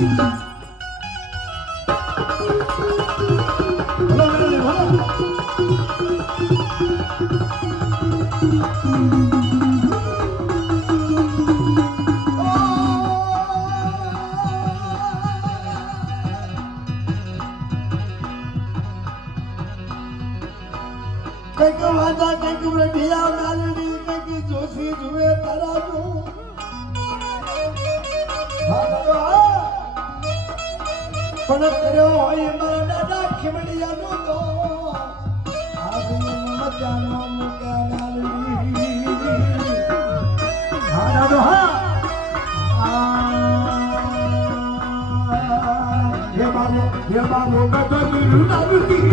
કંઈક વાંધા કંઈક વઢિયા ગાલડી કંઈક જોશી જુએ તરાજુ પણ કર્યો હોય મારા દાદા ખીમડિયાનો તો આજની મજાનો મૂક્યા ગાલડી હા દાદો હા હે બાબો ગગન નાવતી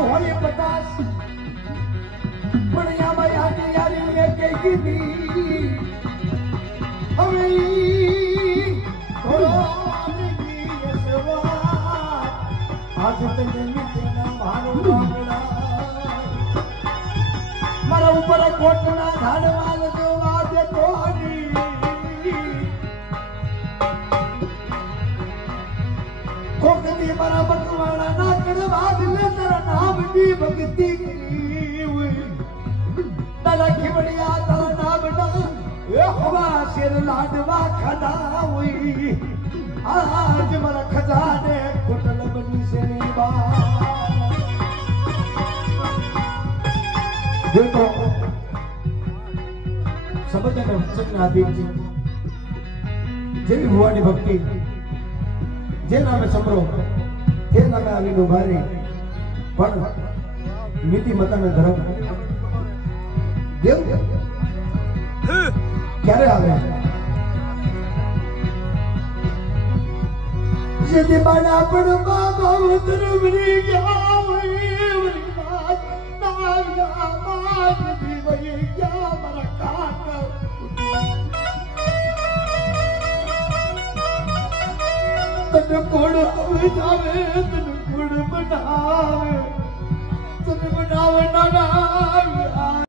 હોય પચાસ પણ યામાં યાદી યારી કે કીધી હવે થોડો આનંદી સવા આજ તને નીતેના મારું વાગડા મારા ઉપર કોટના ધાડવાલ જોવા દે કોની કોકની મારા બકવાડા ના કરવા દે તારા નામની ભક્તિ કરી હોય તારા ખીમડિયા તારા નામના એ હવા શેર લાડવા ખાધા હોય આજ મારા ખજાને કોટલ બની છે ની બા દેખો સમજને વચનના આધીન છે જેવી ભુવાની ભક્તિ જે નામે સમરો તે નામે આવીને ઉભા રહી પણ નીતિમતાને ધર્મ દેવ ક્યારે આવે જેથી બાના પણ બાબા ઉતરવરી ગયા હોય માત નાવ્યા માત દીવઈ ગયા મારા કાકા તને કોડ આવે તને કોડ બનાવે ના